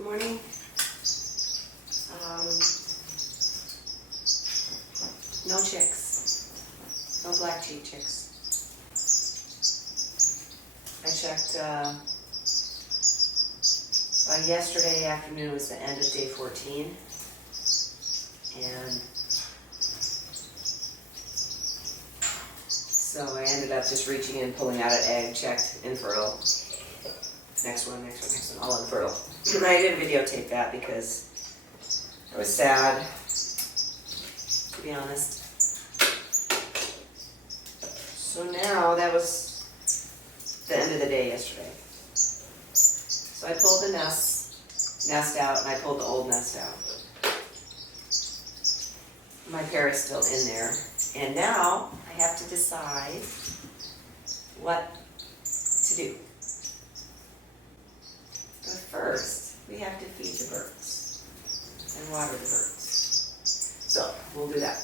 Good morning. No chicks. No black cheek chicks. I checked yesterday afternoon was the end of day 14. And so I ended up just reaching in, pulling out an egg, checked infertile. Next one, all infertile. And I didn't videotape that because I was sad, to be honest. So now, that was the end of the day yesterday. So I pulled the nest out, and I pulled the old nest out. My pair is still in there. And now I have to decide what to do. But first, we have to feed the birds and water the birds. So we'll do that.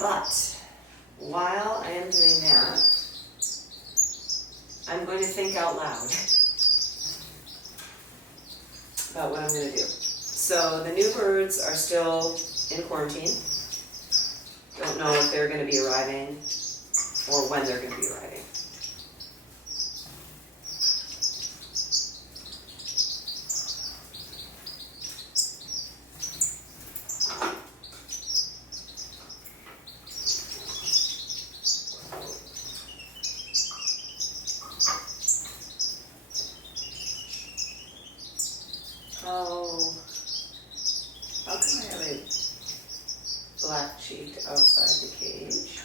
But while I am doing that, I'm going to think out loud about what I'm going to do. So the new birds are still in quarantine. Don't know if they're going to be arriving or when they're going to be arriving. Oh, how come I have a black cheek outside the cage?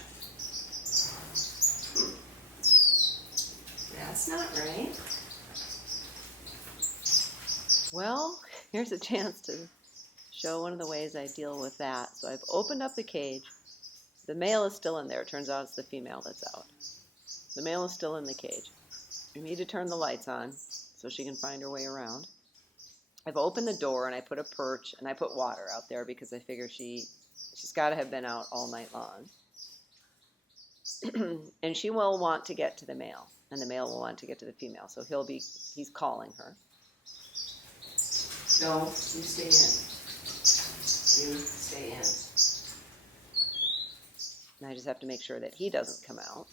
That's not right. Well, here's a chance to show one of the ways I deal with that. So I've opened up the cage. The male is still in there. It turns out it's the female that's out. The male is still in the cage. We need to turn the lights on so she can find her way around. I've opened the door and I put a perch and I put water out there because I figure she's got to have been out all night long. And she will want to get to the male, and the male will want to get to the female. So he's calling her. No, you stay in. You stay in. And I just have to make sure that he doesn't come out.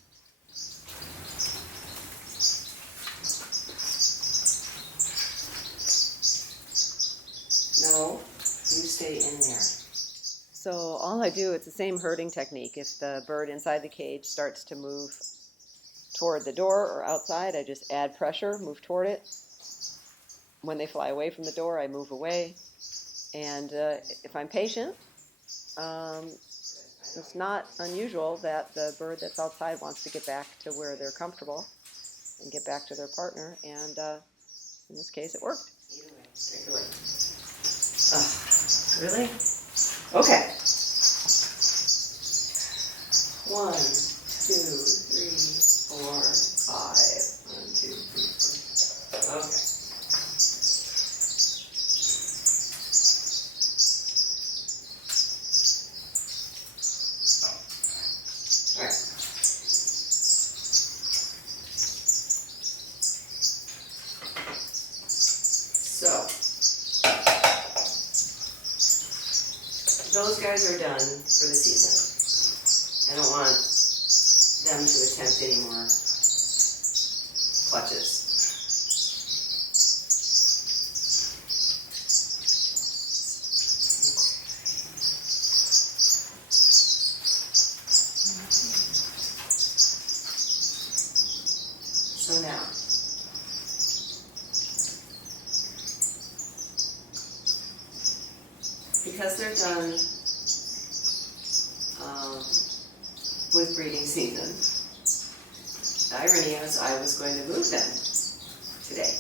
No, you stay in there. So all I do, it's the same herding technique. If the bird inside the cage starts to move toward the door or outside, I just add pressure, move toward it. When they fly away from the door, I move away. And if I'm patient, it's not unusual that the bird that's outside wants to get back to where they're comfortable and get back to their partner. And in this case, it worked. Either way, straight away. Really? Okay. 1, 2, 3, 4, 5. 1, 2, 3, 4. Okay. All right. So those guys are done for the season. I don't want them to attempt any more clutches. So now, because they're done with breeding season, the irony is I was going to move them today.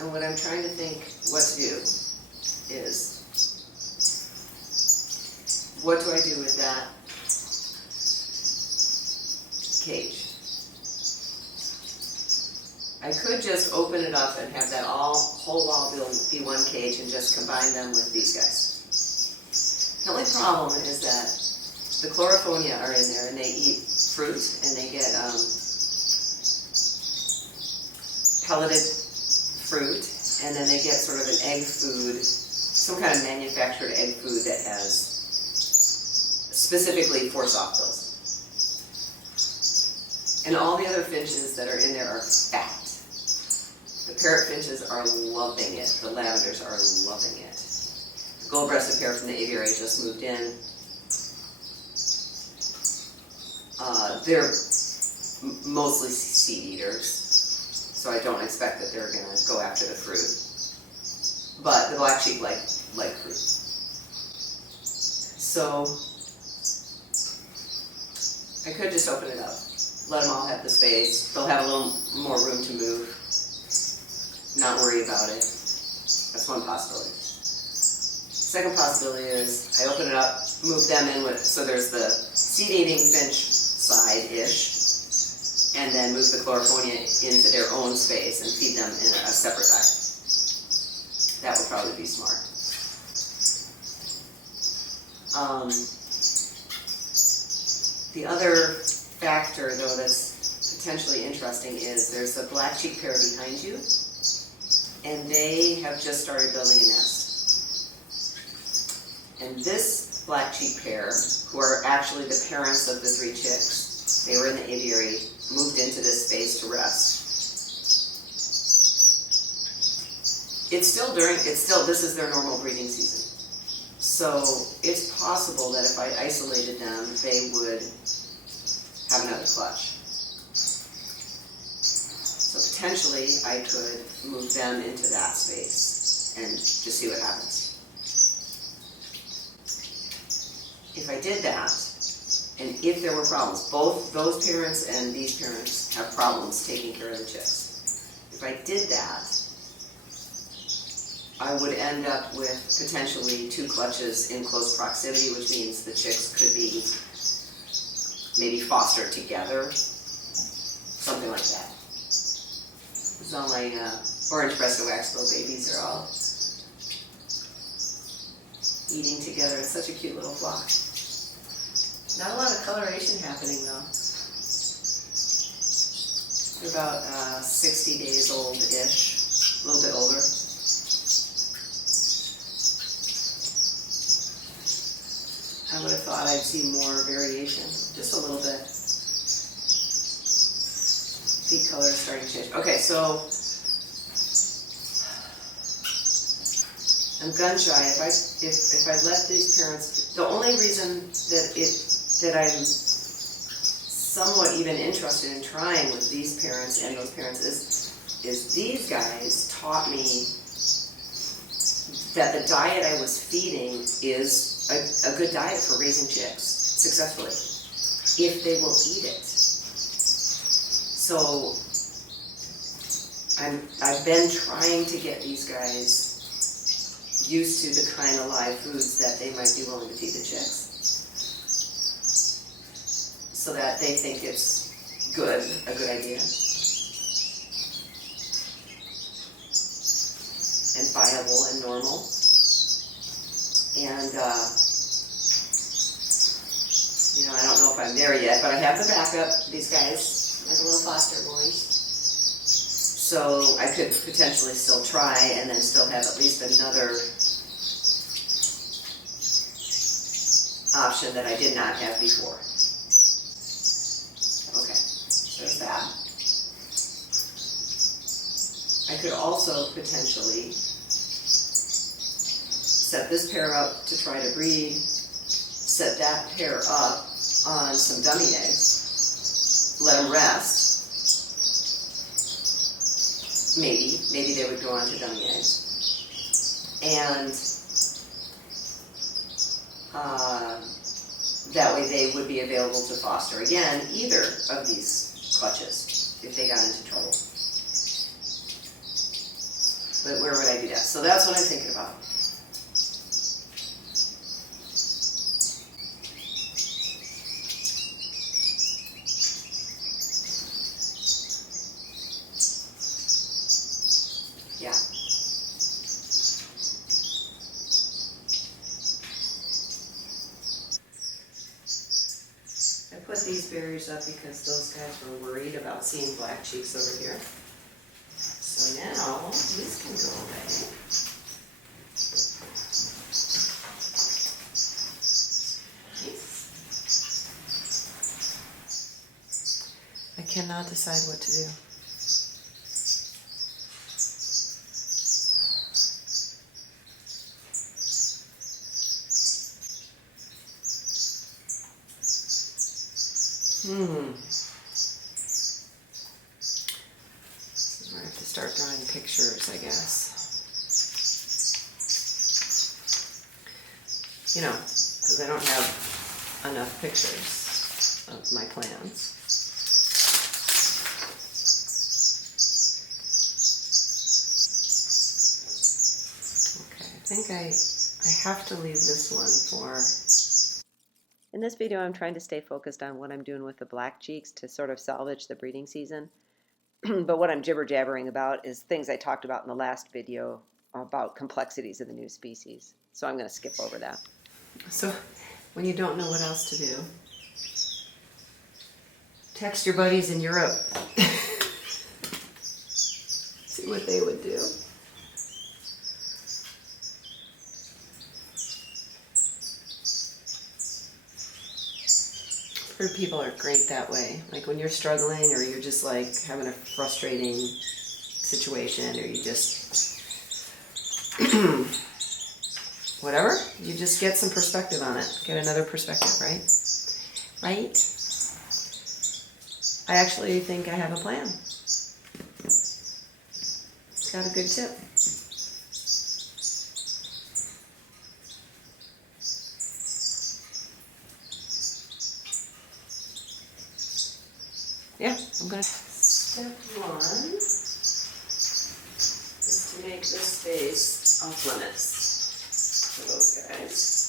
And what I'm trying to think what to do is, what do I do with that cage? I could just open it up and have that whole wall be one cage and just combine them with these guys. The only problem is that the chlorophobia are in there and they eat fruit and they get pelleted fruit, and then they get sort of an egg food, some kind of manufactured egg food that has specifically for soft bills. And all the other finches that are in there are fat. The parrot finches are loving it. The lavenders are loving it. The gold-breasted parrot from the aviary just moved in. They're mostly seed eaters, so I don't expect that they're going to go after the fruit. But the black sheep like fruit. So I could just open it up. Let them all have the space. They'll have a little more room to move. Not worry about it. That's one possibility. Second possibility is I open it up, move them in with, so there's the seed-eating finch side-ish, and then move the chlorophobia into their own space and feed them in a separate diet. That would probably be smart. The other factor, though, that's potentially interesting is there's a black cheek pair behind you, and they have just started building a nest. And this black cheek pair, who are actually the parents of the 3 chicks, they were in the aviary, moved into this space to rest. This is their normal breeding season. So it's possible that if I isolated them, they would have another clutch. So potentially I could move them into that space and just see what happens. If I did that, and if there were problems, both those parents and these parents have problems taking care of the chicks. If I did that, I would end up with potentially 2 clutches in close proximity, which means the chicks could be maybe fostered together, something like that. It's all my orange breasted waxbill babies are all eating together. It's such a cute little flock. Not a lot of coloration happening though. They're about 60 days old-ish, a little bit older. I would have thought I'd see more variation, just a little bit. Feet color is starting to change. Okay, so I'm gun shy. If I let these parents, the only reason that I'm somewhat even interested in trying with these parents and those parents is these guys taught me that the diet I was feeding is a good diet for raising chicks successfully, if they will eat it. So I've been trying to get these guys used to the kind of live foods that they might be willing to feed the chicks, so that they think it's a good idea, and viable and normal. And, I don't know if I'm there yet, but I have the backup, these guys, like a little foster boys. So I could potentially still try and then still have at least another option that I did not have before. Okay, so there's that. I could also potentially set this pair up to try to breed, set that pair up on some dummy eggs, let them rest. Maybe they would go on to dummy eggs. And that way they would be available to foster again either of these clutches if they got into trouble. But where would I do that? So that's what I'm thinking about. put these barriers up because those guys were worried about seeing black cheeks over here. So now these can go away. Nice. I cannot decide what to do. So I have to start drawing pictures, I guess. You know, because I don't have enough pictures of my plans. Okay, I think I have to leave this one for... In this video, I'm trying to stay focused on what I'm doing with the black cheeks to sort of salvage the breeding season. But what I'm jibber-jabbering about is things I talked about in the last video about complexities of the new species. So I'm going to skip over that. So when you don't know what else to do, text your buddies in Europe. See what they would do. I've heard people are great that way. Like when you're struggling or you're just like having a frustrating situation or you just whatever, you just get some perspective on it. Get another perspective, right? Right? I actually think I have a plan. It's got a good tip. Yeah, I'm gonna... Step one is to make this space off limits for those guys.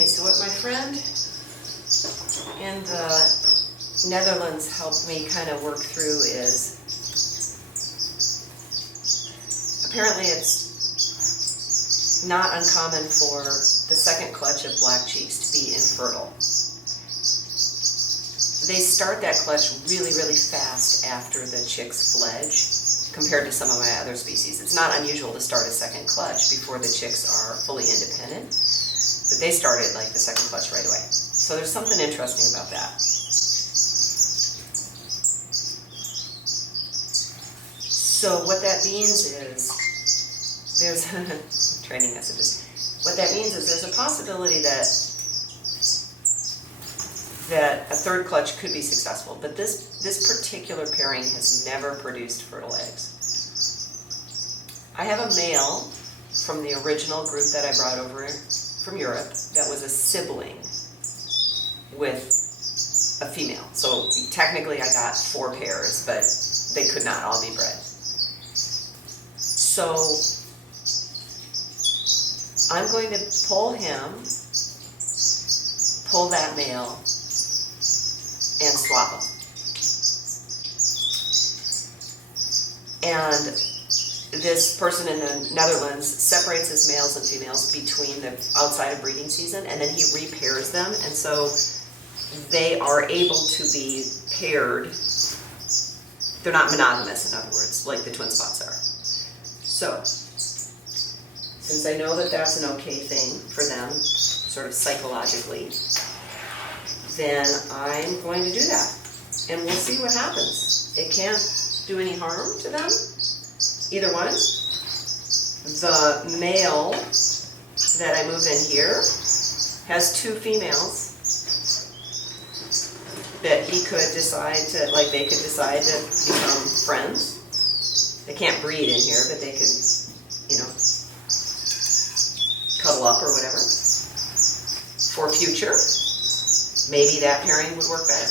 So what my friend in the Netherlands helped me kind of work through is, apparently it's not uncommon for the second clutch of black cheeks to be infertile. They start that clutch really, really fast after the chicks fledge compared to some of my other species. It's not unusual to start a second clutch before the chicks are fully independent. But they started like the second clutch right away. So there's something interesting about that. So what that means is, there's training messages. What that means is there's a possibility that a third clutch could be successful, but this particular pairing has never produced fertile eggs. I have a male from the original group that I brought over from Europe that was a sibling with a female. So technically I got 4 pairs, but they could not all be bred. So I'm going to pull him, pull that male, and swap them. And this person in the Netherlands separates his males and females between the outside of breeding season, and then he repairs them, and so they are able to be paired. They're not monogamous, in other words, like the twin spots are. So, since I know that that's an okay thing for them, sort of psychologically, then I'm going to do that, and we'll see what happens. It can't do any harm to them, either one. The male that I move in here has 2 females, that he could decide to, like, they could decide to become friends. They can't breed in here, but they could, you know, cuddle up or whatever. For future, maybe that pairing would work better.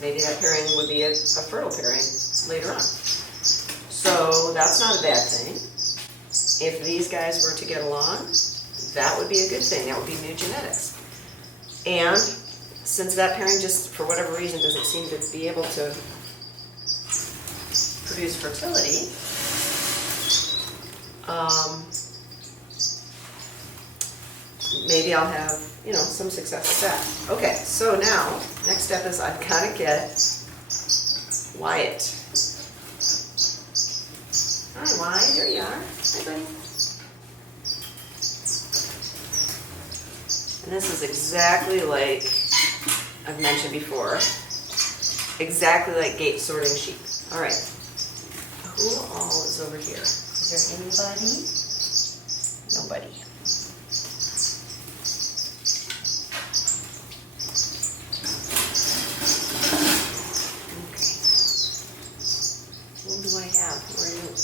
Maybe that pairing would be a fertile pairing later on. So that's not a bad thing. If these guys were to get along, that would be a good thing. That would be new genetics. And since that pairing just, for whatever reason, doesn't seem to be able to produce fertility, maybe I'll have, you know, some success with that. Okay, so now, next step is I've got to get Wyatt. Hi, Wyatt, here you are. Hi, buddy. And this is exactly like I've mentioned before, exactly like gate sorting sheep. All right, who all is over here? Is there anybody? Nobody. Okay. Who do I have? Where are you? I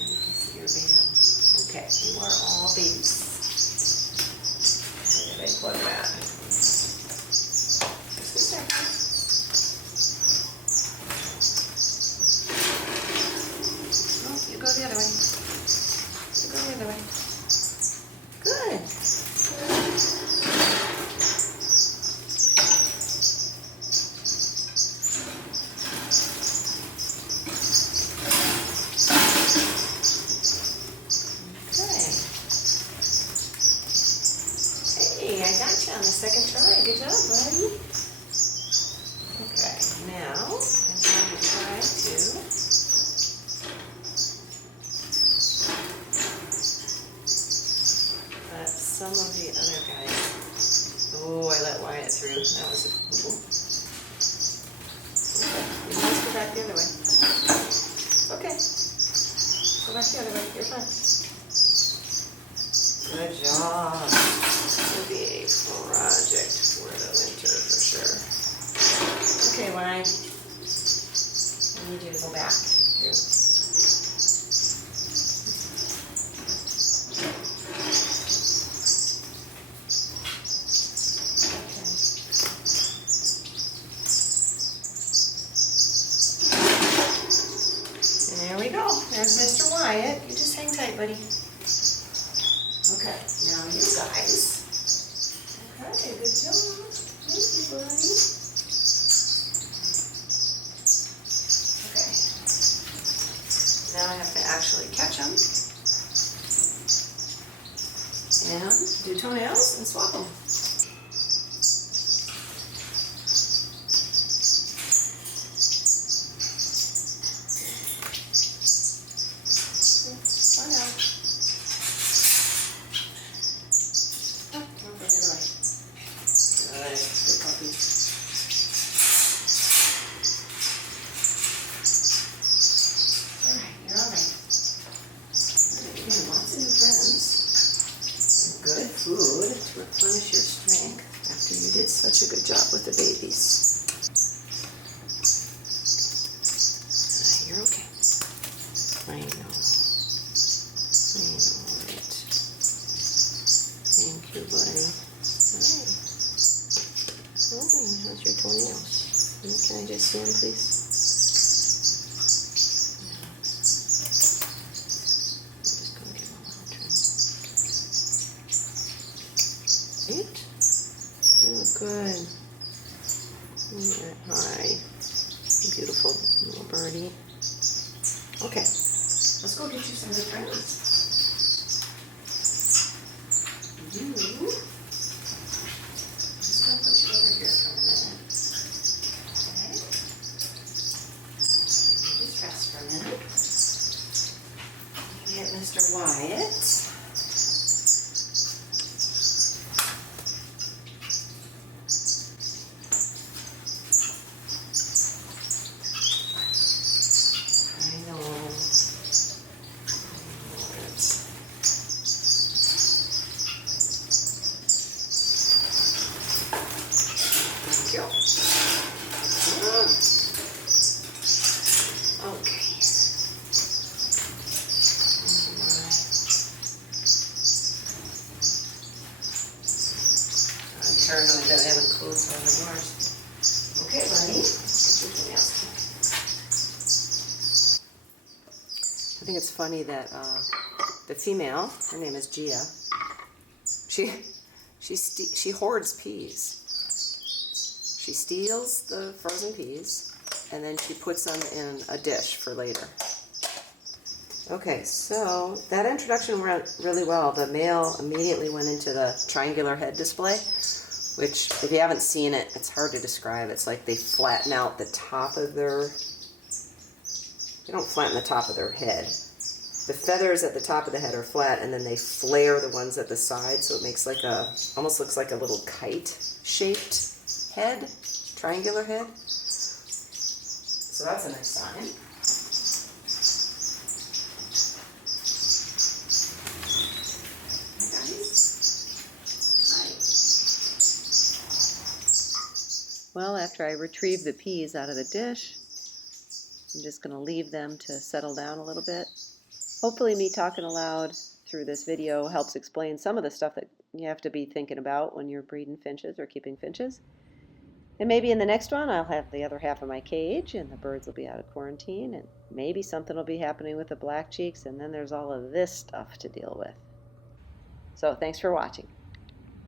need to see your band. Okay, you are all babies. Where did I plug that? Just a second. Oh, you go the other way. You go the other way. Good. Hey, I got you on the second try. Good job, buddy. Okay, now I'm going to try to let some of the other guys. Oh, I let Wyatt through. That was a boo-boo. Okay, you guys go back the other way. Okay, go back the other way. You're fine. Good job. It'll be a project for the winter for sure. Okay, Wyatt, I need you to go back here. Okay. There we go. There's Mr. Wyatt. You just hang tight, buddy. Okay, now you guys. Okay, good job. Thank you, buddy. Okay. Now I have to actually catch them. And do toenails and swap them. Bye now. Oh, don't go the other way. Good, good puppy. Alright, you're alright. You're getting lots of new friends. And good food to replenish your strength after you did such a good job with the babies. You're okay. I know. Alright. Thank you, buddy. Alright. Alright, how's your toenails? Can I just see them, please? I'm just going to give them a little trim. Right? You look good. Hi. Beautiful little birdie. Okay. Let's go get you some good friends. You. Just gonna put you over here for a minute. Okay. Just rest for a minute. Get Mr. Wyatt. I know. paranoid that I haven't closed all the doors. Okay, buddy. Get your nails. I think it's funny that the female, her name is Gia, she hoards peas. She steals the frozen peas and then she puts them in a dish for later. Okay, so that introduction went really well. The male immediately went into the triangular head display, which, if you haven't seen it, it's hard to describe. It's like they flatten out the top of their... They don't flatten the top of their head. The feathers at the top of the head are flat, and then they flare the ones at the side, so it makes like a... almost looks like a little kite-shaped head, triangular head. So that's a nice sign. Well, after I retrieve the peas out of the dish, I'm just going to leave them to settle down a little bit. Hopefully me talking aloud through this video helps explain some of the stuff that you have to be thinking about when you're breeding finches or keeping finches. And maybe in the next one I'll have the other half of my cage and the birds will be out of quarantine, and maybe something will be happening with the black cheeks, and then there's all of this stuff to deal with. So thanks for watching.